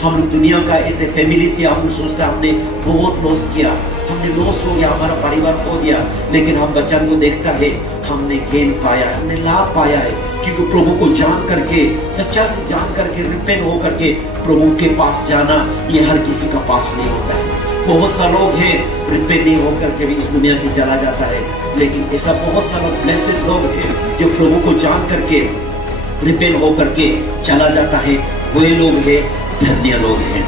हम लोग दुनिया का ऐसे फैमिली से हम लोग सोचते हमने बहुत लॉस किया, हमने लॉस हो गया, हमारा परिवार खो दिया, लेकिन हम वचन को देखता है हमने गेन पाया, हमने लाभ पाया है, क्योंकि प्रभु को जान करके, सच्चा से जान करके, रिपेंट हो करके प्रभु के पास जाना ये हर किसी का पास नहीं होता है। बहुत सा लोग हैं रिपेंट नहीं हो करके भी इस दुनिया से चला जाता है, लेकिन ऐसा बहुत सारा ब्लेसेड लोग हैं जो प्रभु को जान करके रिपेंट हो करके चला जाता है, वे लोग हैं धन्य लोग हैं।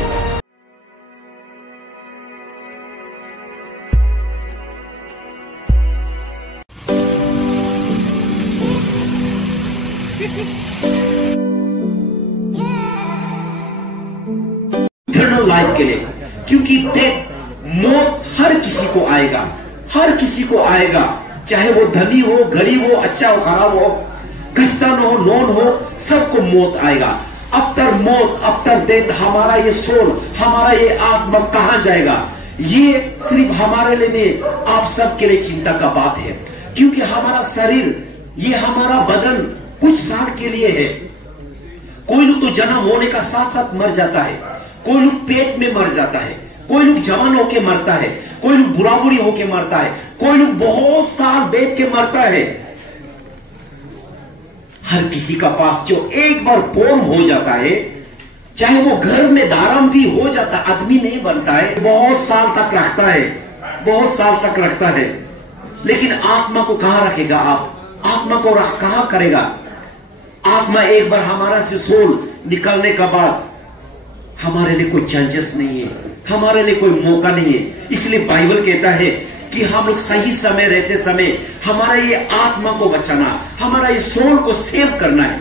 इटर्नल लाइफ के लिए, क्योंकि डेथ मौत हर किसी को आएगा, हर किसी को आएगा, चाहे वो धनी हो, गरीब हो, अच्छा हो, खराब हो, क्रिश्चियन हो, नॉन हो, सबको मौत आएगा। अब तक मौत, अब तक डेथ, हमारा ये सोल, हमारा ये आत्मा कहां जाएगा, ये सिर्फ हमारे लिए नहीं, आप सबके लिए चिंता का बात है, क्योंकि हमारा शरीर, ये हमारा बदन कुछ साल के लिए है। कोई लोग तो जन्म होने का साथ साथ मर जाता है, कोई लोग पेट में मर जाता है, कोई लोग जवान होके मरता है, कोई लोग बुरा बुरी होके मरता है, कोई लोग बहुत साल बैठ के मरता है। हर किसी का पास जो एक बार बोर्न हो जाता है, चाहे वो घर में धारण भी हो जाता, आदमी नहीं बनता है, बहुत साल तक रखता है, बहुत साल तक रखता है, लेकिन आत्मा को कहां रखेगा आप, आत्मा को कहां करेगा। आत्मा एक बार हमारा से सोल निकलने का बाद हमारे लिए कोई चांसेस नहीं है, हमारे लिए कोई मौका नहीं है। इसलिए बाइबल कहता है कि हम लोग सही समय रहते समय हमारा ये आत्मा को बचाना, हमारा ये सोल को सेव करना है।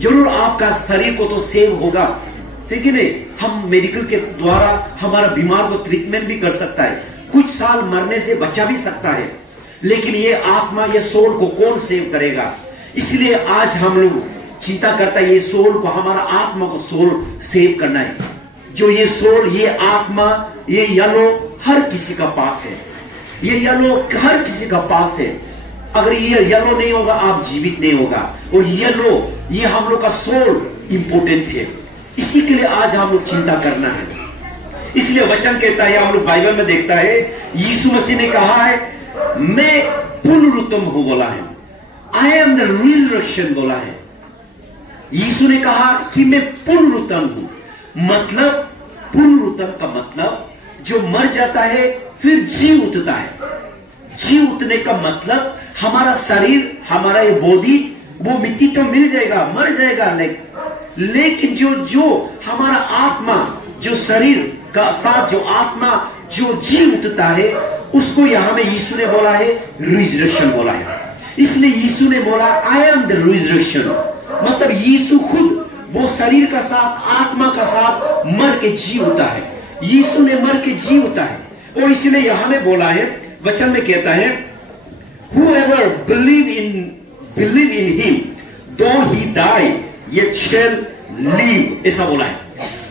जरूर आपका शरीर को तो सेव होगा, ठीक है नहीं, हम मेडिकल के द्वारा हमारा बीमार को ट्रीटमेंट भी कर सकता है, कुछ साल मरने से बचा भी सकता है, लेकिन ये आत्मा, ये सोल को कौन सेव करेगा। इसलिए आज हम लोग चिंता करता है ये सोल को, हमारा आत्मा को सोल सेव करना है। जो ये सोल, ये आत्मा, ये येलो हर किसी का पास है, ये येलो हर किसी का पास है। अगर ये येलो नहीं होगा आप जीवित नहीं होगा, और येलो ये हम लोग का सोल इंपोर्टेंट है। इसी के लिए आज हम लोग चिंता करना है। इसलिए वचन कहता है, हम लोग बाइबल में देखता है, यीशु मसीह ने कहा है मैं पुनरुत्थान हूं बोला है, आई एम द रिजरेक्शन बोला है। यीशु ने कहा कि मैं पुनरुत्थान हूं, मतलब पुनरुत्थान का मतलब जो मर जाता है फिर जी उठता है। जी उठने का मतलब हमारा शरीर, हमारा ये बॉडी, वो मिट्टी तो मिल जाएगा, मर जाएगा, लेकिन जो हमारा आत्मा, जो शरीर का साथ जो आत्मा जो जी उठता है, उसको यहां में यीशु ने बोला है रिजरेक्शन बोला है। इसलिए यीशु ने बोला आई एम द रिजरेक्शन, मतलब यीशु खुद वो शरीर का साथ, आत्मा का साथ मर के जी उठा है। यीशु ने मर के जी उठा है, और इसलिए यहां में बोला है, वचन में कहता है whoever believe in him though he die yet shall live, ऐसा बोला है।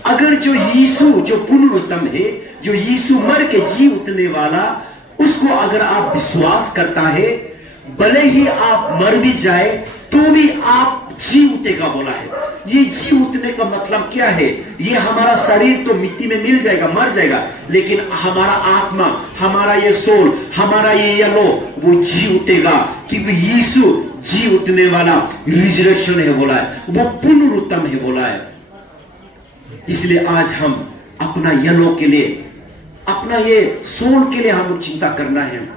अगर जो यीशु, जो पुनरुत्थान है, जो यीशु मर के जी उठने वाला, उसको अगर आप विश्वास करता है, भले ही आप मर भी जाए तो भी आप जी उठेगा बोला है। ये जी उठने का मतलब क्या है, ये हमारा शरीर तो मिट्टी में मिल जाएगा, मर जाएगा, लेकिन हमारा आत्मा, हमारा ये सोल, हमारा ये येलो, वो जी उठेगा, क्योंकि यीशु जी उठने वाला रिजरेक्शन है बोला है, वो पुनरुत्थान है बोला है। इसलिए आज हम अपना येलो के लिए, अपना ये सोल के लिए हम चिंता करना है।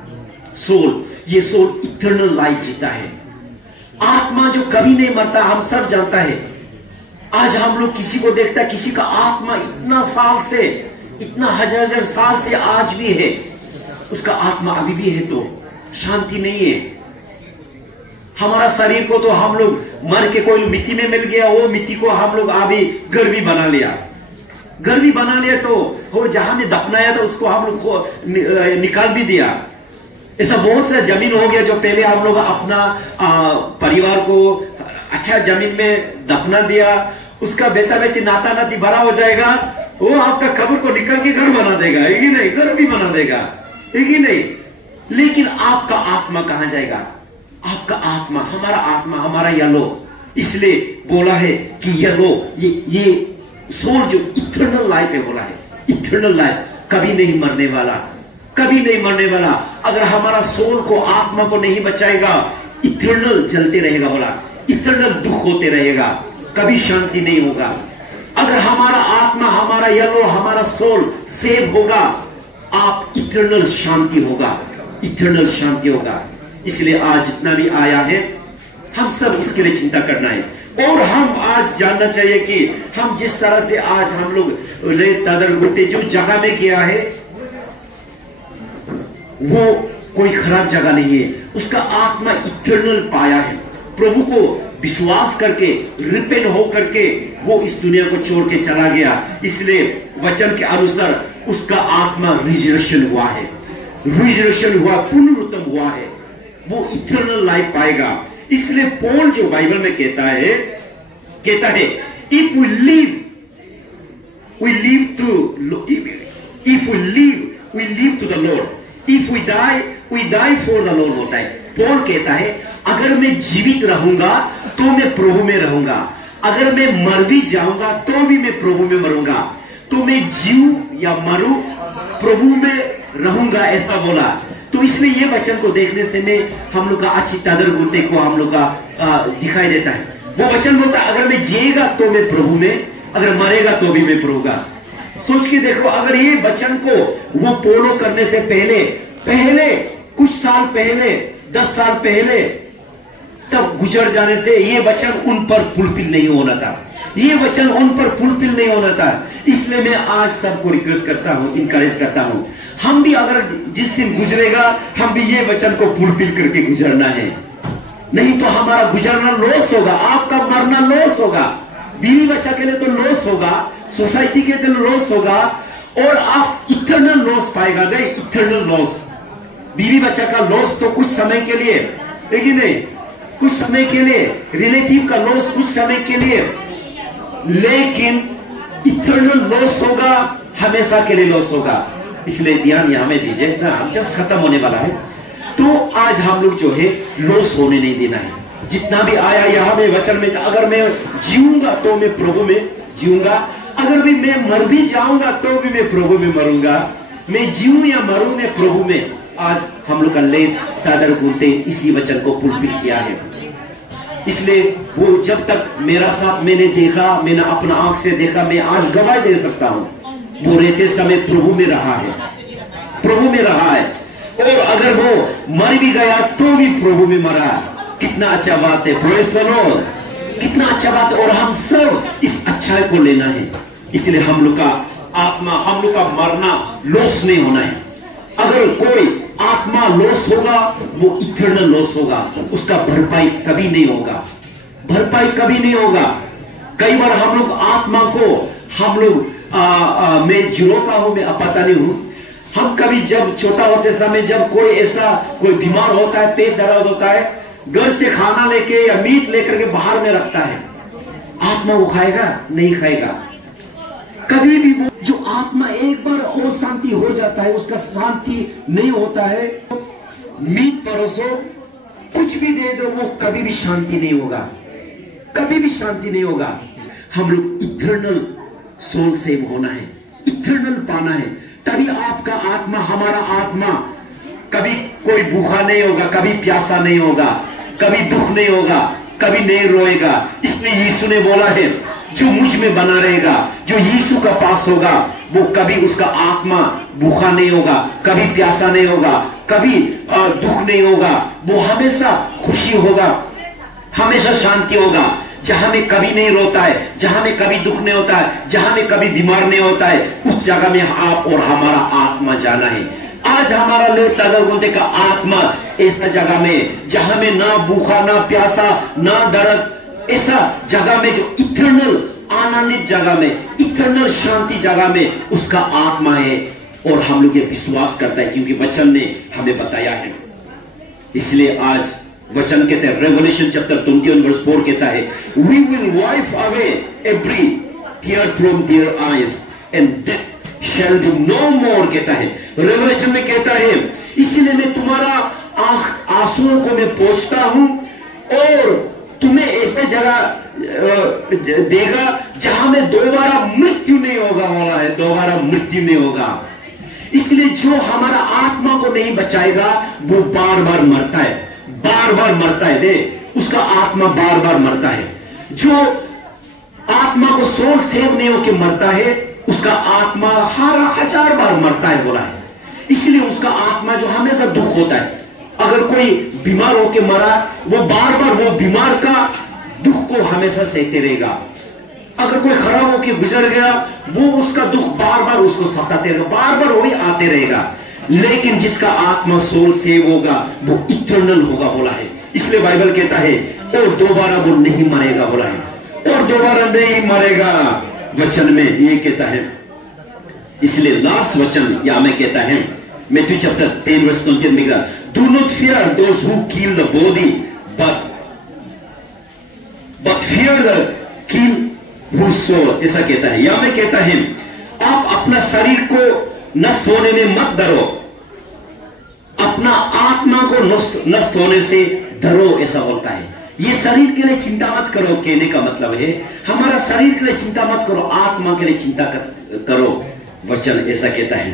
सोल, ये सोल इटर्नल लाइफ जीता है, आत्मा जो कभी नहीं मरता, हम सब जानता है। आज हम लोग किसी को देखता है, किसी का आत्मा इतना साल से, इतना हजार साल से आज भी है, उसका आत्मा अभी भी है तो शांति नहीं है। हमारा शरीर को तो हम लोग मर के कोई मिट्टी में मिल गया, वो मिट्टी को हम लोग अभी घर भी बना लिया, घर भी बना लिया, तो वो जहां में दफनाया था उसको हम लोग को निकाल भी दिया। ऐसा बहुत सा जमीन हो गया जो पहले हम लोग अपना परिवार को अच्छा जमीन में दफना दिया, उसका बेटा बेटी नाता नाती बड़ा हो जाएगा, वो आपका कब्र को निकल के घर बना देगा, है कि नहीं, घर भी बना देगा, है कि नहीं। लेकिन आपका आत्मा कहां जाएगा, आपका आत्मा, हमारा येलो, इसलिए बोला है कि येलो, ये सोल जो इटर्नल लाइफ है बोला है, इटर्नल लाइफ, कभी नहीं मरने वाला, कभी नहीं मरने वाला। अगर हमारा सोल को, आत्मा को नहीं बचाएगा, इटर्नल जलते रहेगा बोला, इटर्नल दुख होते रहेगा, कभी शांति नहीं होगा। अगर हमारा आत्मा, हमारा येलो, हमारा सोल सेव होगा, आप इटर्नल शांति होगा, इटर्नल शांति होगा। इसलिए आज जितना भी आया है, हम सब इसके लिए चिंता करना है। और हम आज जानना चाहिए कि हम जिस तरह से आज हम लोग रेत दादर गुट्टे जो जगह में किया है, वो कोई खराब जगह नहीं है, उसका आत्मा इटर्नल पाया है। प्रभु को विश्वास करके, रिपेंट हो करके वो इस दुनिया को छोड़ के चला गया। इसलिए वचन के अनुसार उसका आत्मा रिजरेक्शन हुआ है, रिजरेक्शन हुआ, पुनरुत्थान हुआ है, वो इटर्नल लाइफ पाएगा। इसलिए पॉल जो बाइबल में कहता है if we live to the lord, if we die for the lord होता है। पॉल कहता है अगर मैं जीवित रहूंगा तो मैं प्रभु में रहूंगा, अगर मैं मर भी जाऊंगा तो भी मैं प्रभु में मरूंगा, तो मैं जीव या मरू प्रभु में रहूंगा, ऐसा बोला। तो इसलिए ये वचन को देखने से में हम लोग का अच्छी तादर गुटे को हम लोग का दिखाई देता है। वो वचन बोलता है अगर मैं जिएगा तो मैं प्रभु में, अगर मरेगा तो भी मैं प्रभु का। सोच के देखो, अगर ये वचन को वो फॉलो करने से पहले कुछ साल पहले, 10 साल पहले तब गुजर जाने से ये वचन उन पर फुलफिल नहीं होना था, ये वचन उन पर फुलफिल नहीं होना था। इसलिए मैं आज सबको रिक्वेस्ट करता हूं, इनकरेज करता हूं, हम भी अगर जिस दिन गुजरेगा हम भी ये वचन को फुलफिल करके गुजरना है, नहीं तो हमारा गुजरना लॉस होगा, आपका मरना लॉस होगा, बीवी बच्चा के लिए तो लॉस होगा, सोसाइटी के लिए लॉस होगा, और आप इटर्नल लॉस पाएगा। गए इटर्नल लॉस, बीवी बच्चा का लॉस तो कुछ समय के लिए, लेकिन नहीं, कुछ समय के लिए, रिलेटिव का लॉस कुछ समय के लिए, लेकिन इटर्नल लॉस होगा, हमेशा के लिए लॉस होगा। इसलिए ध्यान यहां में दीजिए ना, हम जस्ट खत्म होने वाला है, तो आज हम लोग जो है लॉस होने नहीं देना है। जितना भी आया यहां में वचन में, अगर मैं जीऊंगा तो मैं प्रभु में जीऊंगा, अगर भी मैं मर भी जाऊंगा तो भी मैं प्रभु में मरूंगा, मैं जीऊं या मरूं मैं प्रभु में। आज हम लोग का ले दादर गुंटे इसी वचन को फुलफिल किया है। इसलिए वो जब तक मेरा साथ मैंने देखा, मैंने अपना आंख से देखा, मैं आज गवाही दे सकता हूं, वो रहते समय प्रभु में रहा है, प्रभु में रहा है, और अगर वो मर भी गया तो भी प्रभु में मरा। कितना अच्छा बात है, प्रेज़ द लॉर्ड, कितना अच्छा बात है। और हम सब इस अच्छाई को लेना है। इसलिए हम लोग का आत्मा, हम लोग का मरना लॉस नहीं होना है। अगर कोई आत्मा लॉस होगा वो इटर्नल लॉस होगा, उसका भरपाई कभी नहीं होगा, भरपाई कभी नहीं होगा। कई बार हम लोग आत्मा को, हम लोग मैं जुड़ो का हूं, मैं पता नहीं हूं, हम कभी जब छोटा होते समय जब कोई ऐसा कोई बीमार होता है, पेट दर्द होता है, घर से खाना लेके या मीट लेकर के बाहर में रखता है, आत्मा वो खाएगा नहीं खाएगा कभी भी। वो जो आत्मा एक बार और शांति हो जाता है, उसका शांति नहीं होता है। मीट परोसो, कुछ भी दे दो, वो कभी भी शांति नहीं होगा, कभी भी शांति नहीं होगा। हम लोग इटर्नल सोल सेव होना है, इटर्नल पाना है, तभी आपका आत्मा, हमारा आत्मा कभी कोई भूखा नहीं होगा, कभी प्यासा नहीं होगा, कभी दुख नहीं होगा, कभी नहीं रोएगा। इसलिए यीशु ने बोला है जो मुझ में बना रहेगा, जो यीशु का पास होगा, वो कभी उसका आत्मा भूखा नहीं होगा, कभी प्यासा नहीं होगा, कभी दुख नहीं होगा, वो हमेशा खुशी होगा, हमेशा शांति होगा। जहां में कभी नहीं रोता है, जहां में कभी दुख नहीं होता है, जहां में कभी बीमार नहीं होता है, उस जगह में आप और हमारा आत्मा जाना है। आज हमारा लोग तादर का आत्मा ऐसा जगह में, जहां में ना भूखा ना प्यासा ना दर्द, ऐसा जगह में जो इटर्नल आनंदित जगह में, इटर्नल शांति जगह में उसका आत्मा है। और हम लोग ये विश्वास करता है क्योंकि वचन ने हमें बताया है। इसलिए आज वचन कहते हैं, रेवलेशन चैप्टर 21:4 कहता है, we will wipe away every tear from their eyes and death shall be no more, कहता है। रेवलेशन में कहता है, इसीलिए मैं तुम्हारा आंसुओं को मैं पोंछता हूं और तुम्हें ऐसे जगह देगा जहां में दोबारा मृत्यु नहीं होगा, बोला है दोबारा मृत्यु नहीं होगा। इसलिए जो हमारा आत्मा को नहीं बचाएगा वो बार बार मरता है, बार बार मरता है। दे उसका आत्मा बार बार मरता है। जो आत्मा को सोल सेव नहीं होकर मरता है उसका आत्मा हर 1000 बार मरता है, बोला है। इसलिए उसका आत्मा जो हमेशा दुख होता है। अगर कोई बीमार होकर मरा वो बार बार वो बीमार का दुख को हमेशा सहते रहेगा। अगर कोई खराब होकर गुजर गया वो उसका दुख बार बार उसको सताते रहेगा, बार बार वही आते रहेगा। लेकिन जिसका आत्मा सोल सेव होगा वो इटर्नल होगा, बोला है। इसलिए बाइबल कहता है और दोबारा वो नहीं मरेगा, बोला है, और दोबारा नहीं मरेगा। वचन में ये कहता है। इसलिए लास्ट वचन या में कहता है मैथ्यू चैप्टर 10 वर्स 20 में कहा, do not fear those who kill the body but fear the kill who soul. ऐसा कहता है। या में कहता है आप अपना शरीर को नष्ट होने में मत डरो, अपना आत्मा को नष्ट होने से डरो, ऐसा बोलता है। ये शरीर के लिए चिंता मत करो कहने का मतलब है हमारा शरीर के लिए चिंता मत करो, आत्मा के लिए चिंता करो। वचन ऐसा कहता है।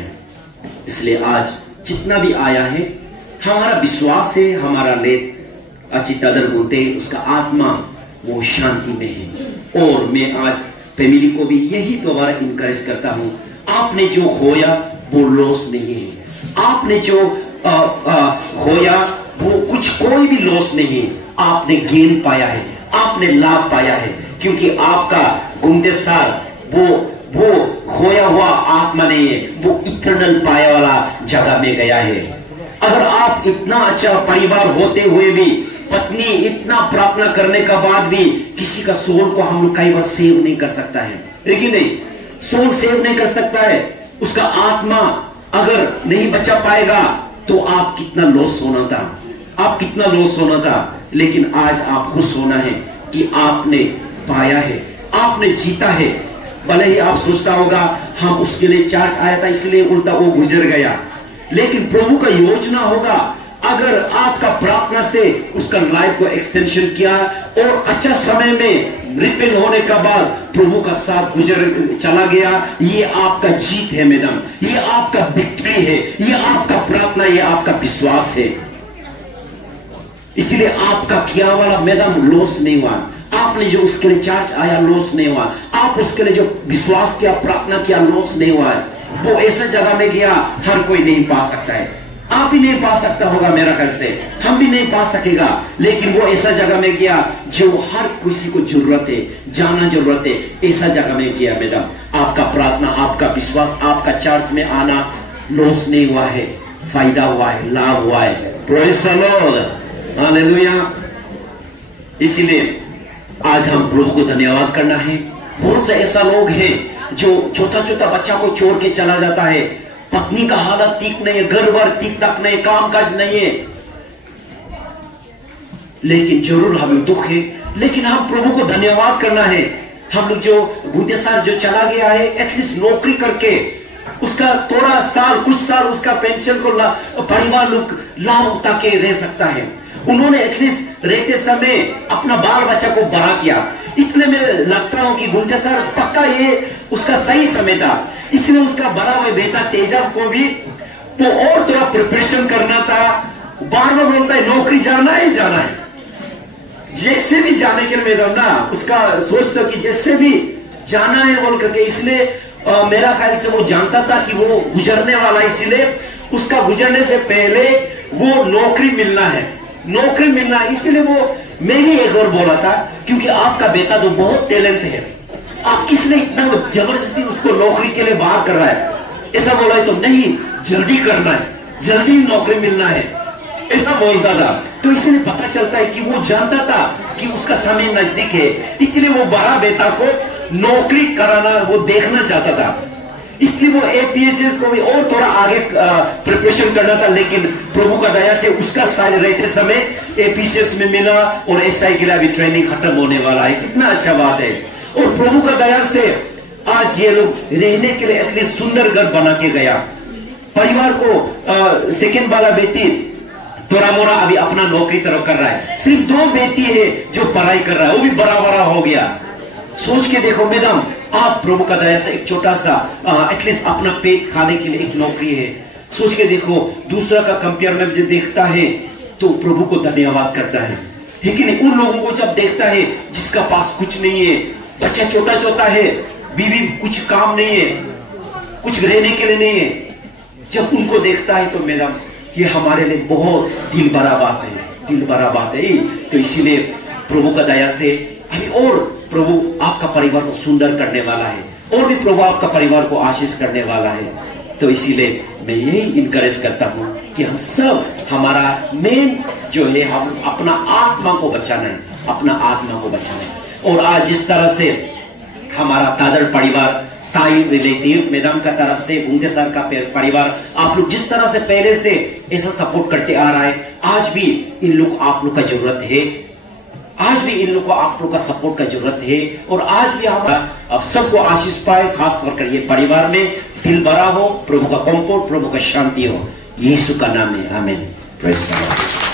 इसलिए आज जितना भी आया है हमारा विश्वास है, हमारा लेत अच्छी तरह बोलते उसका आत्मा वो शांति में है। और मैं आज फैमिली को भी यही दोबारा इंकरेज करता हूं, आपने जो खोया वो लॉस नहीं है। आपने जो खोया वो कुछ कोई भी लॉस नहीं है। आपने गेन पाया है, आपने लाभ पाया है, क्योंकि आपका घूमते साल वो खोया हुआ आत्मा नहीं है, वो इटर्नल पाया वाला जगह में गया है। अगर आप इतना अच्छा परिवार होते हुए भी पत्नी इतना प्रार्थना करने का बाद भी किसी का सोल को हम लोग कई बार सेव नहीं कर सकता है, लेकिन नहीं सोल सेव नहीं कर सकता है, उसका आत्मा अगर नहीं बचा पाएगा तो आप कितना लॉस होना था, आप कितना लॉस होना था। लेकिन आज आप खुश होना है कि आपने पाया है, आपने जीता है। भले ही आप सोचता होगा हम उसके लिए चार्ज आया था इसलिए उल्टा वो गुजर गया, लेकिन प्रभु का योजना होगा अगर आपका प्रार्थना से उसका लाइफ को एक्सटेंशन किया और अच्छा समय में रिपेल होने का बाद प्रभु का साथ गुजर चला गया, ये आपका जीत है मैडम, ये आपका विक्ट्री है, ये आपका प्रार्थना, ये आपका विश्वास है। इसलिए आपका किया वाला मैडम लॉस नहीं हुआ, आपने जो उसके लिए चार्ज आया लॉस नहीं हुआ, आप उसके लिए जो विश्वास किया प्रार्थना किया लॉस नहीं हुआ है। वो ऐसा जगह में गया हर कोई नहीं पा सकता है, आप भी नहीं पा सकता होगा मेरा ख्याल से, हम भी नहीं पा सकेगा, लेकिन वो ऐसा जगह में गया जो हर किसी को जरूरत है, जाना जरूरत है, ऐसा जगह में गया मैडम। आपका प्रार्थना, आपका विश्वास, आपका चर्च में आना लॉस नहीं हुआ है, फायदा हुआ है, लाभ हुआ है। Praise the Lord, hallelujah. इसलिए आज हम प्रभु को धन्यवाद करना है। बहुत से ऐसा लोग हैं जो छोटा छोटा बच्चा को छोड़ के चला जाता है, पत्नी का हालत ठीक नहीं है, घर बार ठीक तक नहीं, काम काज नहीं है, लेकिन जरूर हमें दुख है, लेकिन हम प्रभु को धन्यवाद करना है। हम लोग जो गुदेसार जो चला गया है एटलीस्ट नौकरी करके उसका थोड़ा साल कुछ साल उसका पेंशन को परिवार लोग लाभ उठा के रह सकता है। उन्होंने एटलीस्ट रहते समय अपना बाल बच्चा को बड़ा किया, इसलिए मैं लगता हूं कि गुंटेसर पक्का ये उसका सही समय था, इसलिए उसका बड़ा हुआ बेटा तेजब को भी तो और थोड़ा प्रिपरेशन करना था। बार बार बोलता है नौकरी जाना है, जाना है, जैसे भी जाने के मैदान ना उसका सोचता कि जैसे भी जाना है बोल करके। इसलिए मेरा ख्याल से वो जानता था कि वो गुजरने वाला, इसलिए उसका गुजरने से पहले वो नौकरी मिलना है, नौकरी मिलना। इसीलिए वो मैं भी एक और बोला था क्योंकि आपका बेटा तो बहुत टैलेंट है, आप किसने इतना जबरदस्ती उसको नौकरी के लिए बाहर कर रहा है, ऐसा बोला है तो नहीं, जल्दी करना है, जल्दी नौकरी मिलना है, ऐसा बोलता था। तो इसलिए पता चलता है कि वो जानता था कि उसका समय नजदीक है, इसलिए वो बड़ा बेटा को नौकरी कराना वो देखना चाहता था। इसलिए वो एपीएसएस को भी और थोड़ा आगे प्रिपरेशन करना था, लेकिन प्रभु का दया से उसका साल रहते समय एपीएसएस में मिला और एसआई के लिए अभी ट्रेनिंग खत्म होने वाला है। कितना अच्छा बात है। और प्रभु का दया से आज ये लोग रहने के लिए एटलीस्ट सुंदर घर बना के गया। परिवार को सेकेंड वाला बेटी थोड़ा मोड़ा अभी अपना नौकरी तरफ कर रहा है। सिर्फ 2 बेटी है जो पढ़ाई कर रहा है, वो भी बड़ा बड़ा हो गया। सोच के देखो मैडम, आप प्रभु का दया से एक छोटा सा एटलीस्ट अपना पेट खाने के लिए एक नौकरी है। सोच के देखो, दूसरा का कंपेयर में जब देखता है तो प्रभु को धन्यवाद करता है कि नहीं? उन लोगों को जब देखता है जिसका पास कुछ नहीं है, बच्चा छोटा छोटा है, बीवी कुछ काम नहीं है, कुछ रहने के लिए नहीं है, जब उनको देखता है तो मैडम ये हमारे लिए बहुत दिल भरा बात है, दिल भरा बात है। तो इसीलिए प्रभु का दया से अभी और प्रभु आपका परिवार को सुंदर करने वाला है, और भी प्रभु आपका परिवार को आशीष करने वाला है। तो इसीलिए मैं यही इनकरेज करता हूं कि हम सब, हमारा मेन जो है, हम अपना आत्मा को बचाना है, अपना आत्मा को बचाना है। और आज जिस तरह से हमारा तादड़ परिवार, ताई रिलेटिव मैडम का तरफ से, उनके सर का परिवार, आप लोग जिस तरह से पहले से ऐसा सपोर्ट करते आ रहा है, आज भी इन लोग आप लोग का जरूरत है, आज भी इन लोग को आप लोग का सपोर्ट का जरूरत है। और आज भी हमारा अब सबको आशीष पाए, खास तौर कर ये परिवार में दिल भरा हो, प्रभु का कंफर्ट, प्रभु का शांति हो, यीशु का नाम है, आमीन। Praise the Lord.